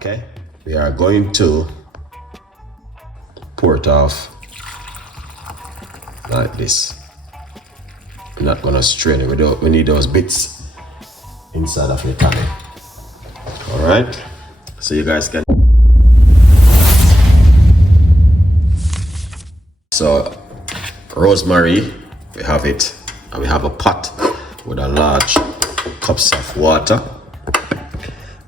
Okay, we are going to pour it off like this. We're not gonna strain it. We need those bits inside of your tummy. All right, so you guys can. So rosemary, we have it, and we have a pot with a large cups of water.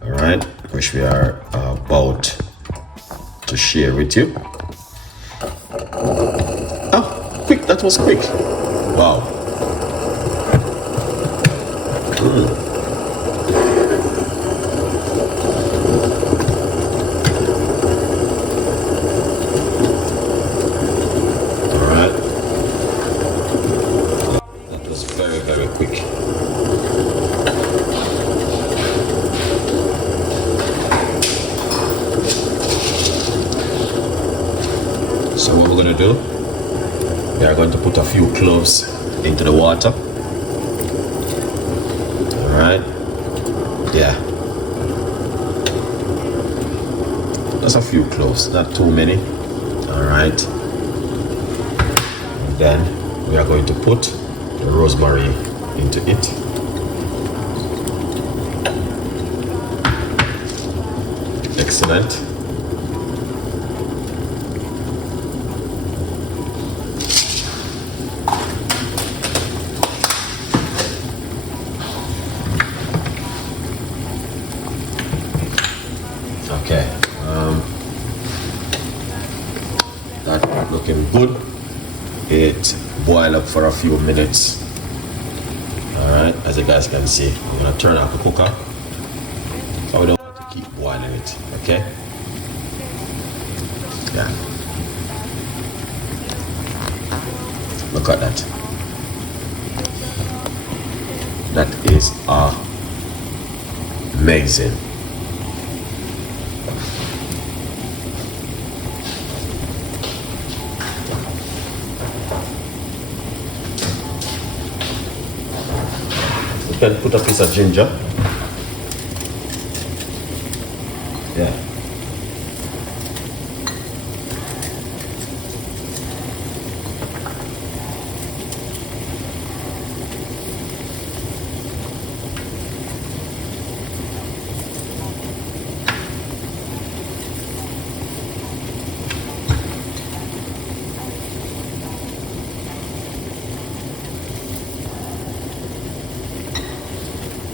All right, which we are about to share with you. Oh, quick! That was quick. Wow. Very quick. So what we're going to do, we are going to put a few cloves into the water. All right, yeah, just a few cloves, not too many. All right, and then we are going to put the rosemary into it. Excellent. Okay, that's looking good. It boil up for a few minutes. All right, as you guys can see, I'm gonna turn off the cooker, so we don't want to keep boiling it. Okay, yeah, look at that. That is amazing. You can put a piece of ginger. Yeah.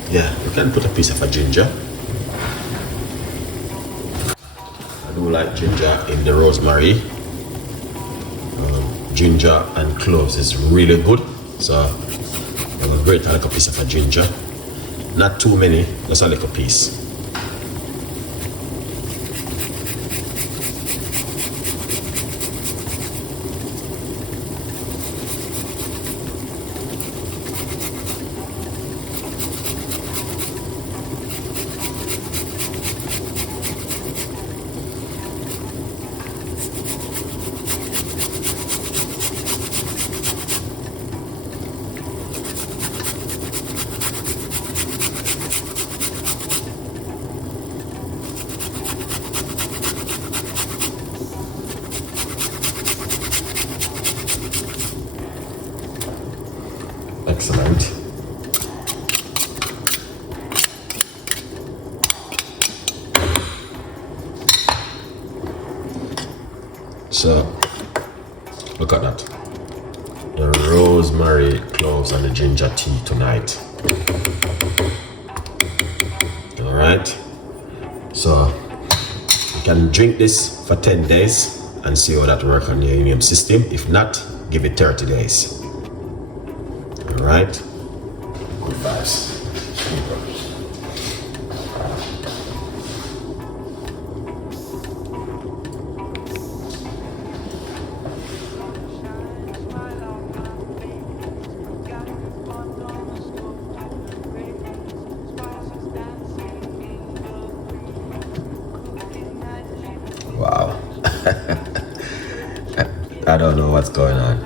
Yeah, you can put a piece of a ginger. I do like ginger in the rosemary. Ginger and cloves is really good. So I'm gonna grate a little piece of a ginger. Not too many, just a little piece. Excellent. So, look at that. The rosemary, cloves, and the ginger tea tonight. All right. So, you can drink this for 10 days and see how that works on your immune system. If not, give it 30 days. All right. Good vibes. Wow. I don't know what's going on.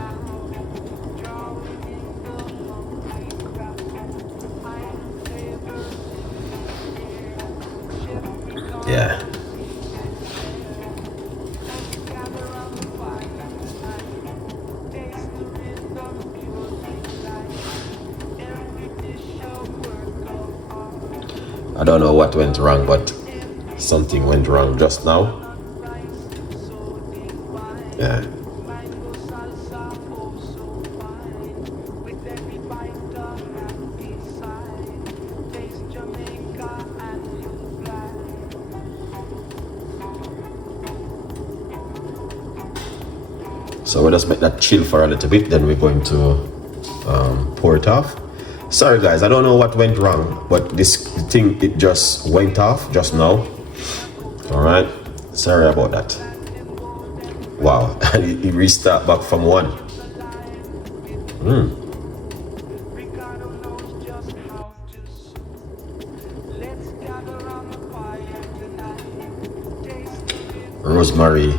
Yeah. don't know what went wrong, but something went wrong just now. Yeah. So we'll just make that chill for a little bit, then we're going to pour it off. Sorry guys, I don't know what went wrong, but this thing, it just went off just now. All right, sorry about that. Wow, and it restart back from 1. Rosemary,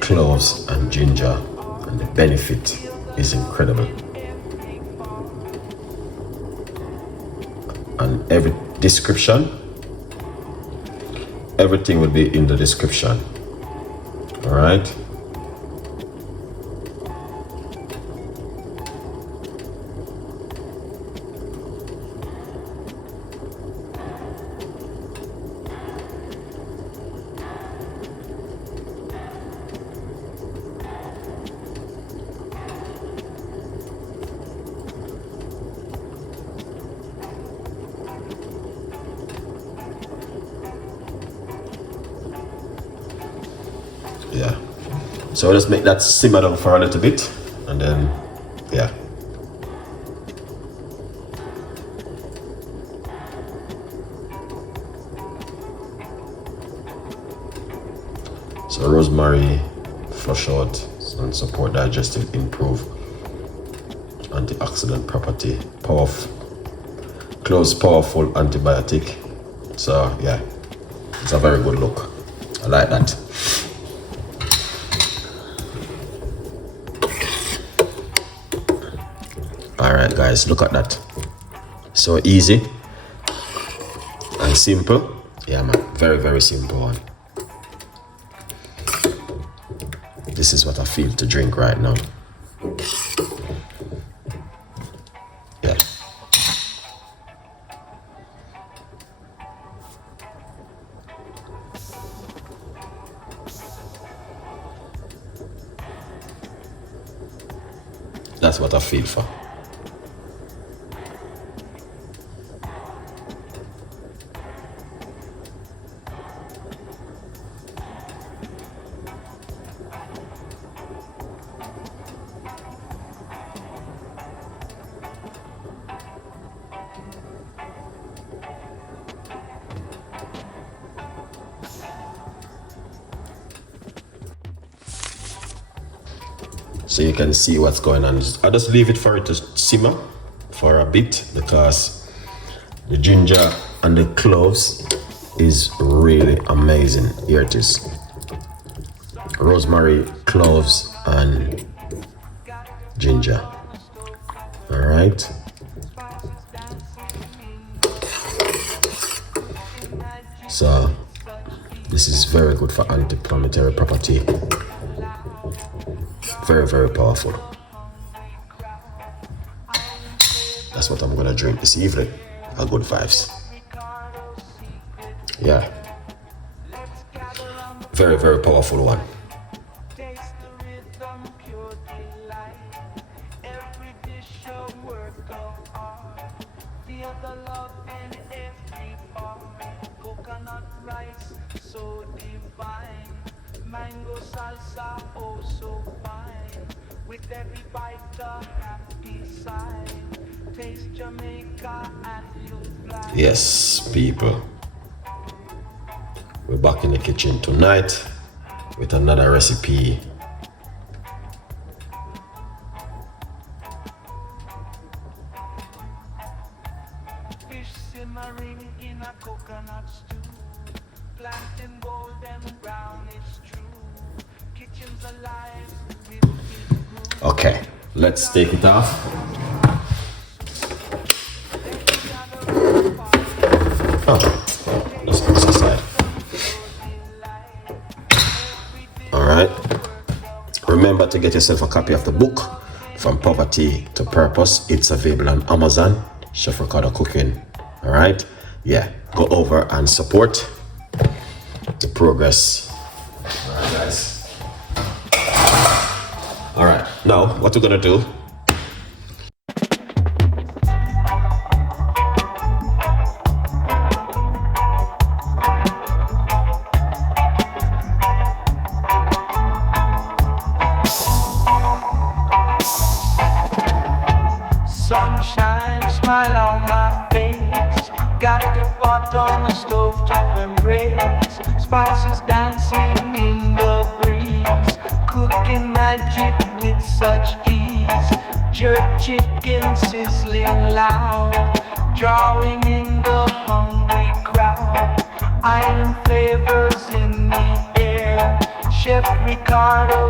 cloves and ginger, and the benefit is incredible. And every description, everything will be in the description. All right. Yeah, so let's make that simmer down for a little bit, and then yeah. So rosemary flush out and support digestive, improve antioxidant property, powerful, cloves powerful antibiotic. So yeah, it's a very good look. I like that. All right guys, look at that. So easy and simple. Yeah man, very, very simple one. This is what I feel to drink right now. Yeah. That's what I feel for. So you can see what's going on. I just leave it for it to simmer for a bit because the ginger and the cloves is really amazing. Here it is. Rosemary, cloves, and ginger. All right. So this is very good for anti-inflammatory property. Very, very powerful. That's what I'm gonna drink this evening. A good vibes. Yeah. Very, very powerful one. Mango salsa, oh so fine. With every bite a happy sigh. Taste Jamaica and you'll fly. Yes, people. We're back in the kitchen tonight with another recipe. Fish simmering in a coconut stew. Planting golden brown, it's true. Kitchen's alive with big. Okay, let's take it off. Oh, this aside. All right. Remember to get yourself a copy of the book, From Poverty to Purpose. It's available on Amazon. Chef Ricardo Cooking All right, yeah, go over and support the progress. All right, guys. All right, now what we're gonna do. Sunshine, smile on my face. Got the pot on the stove to embrace. Spices dancing in the breeze. Cooking magic with such ease. Jerk chicken sizzling loud. Drawing in the hungry crowd. Iron flavors in the air. Chef Ricardo.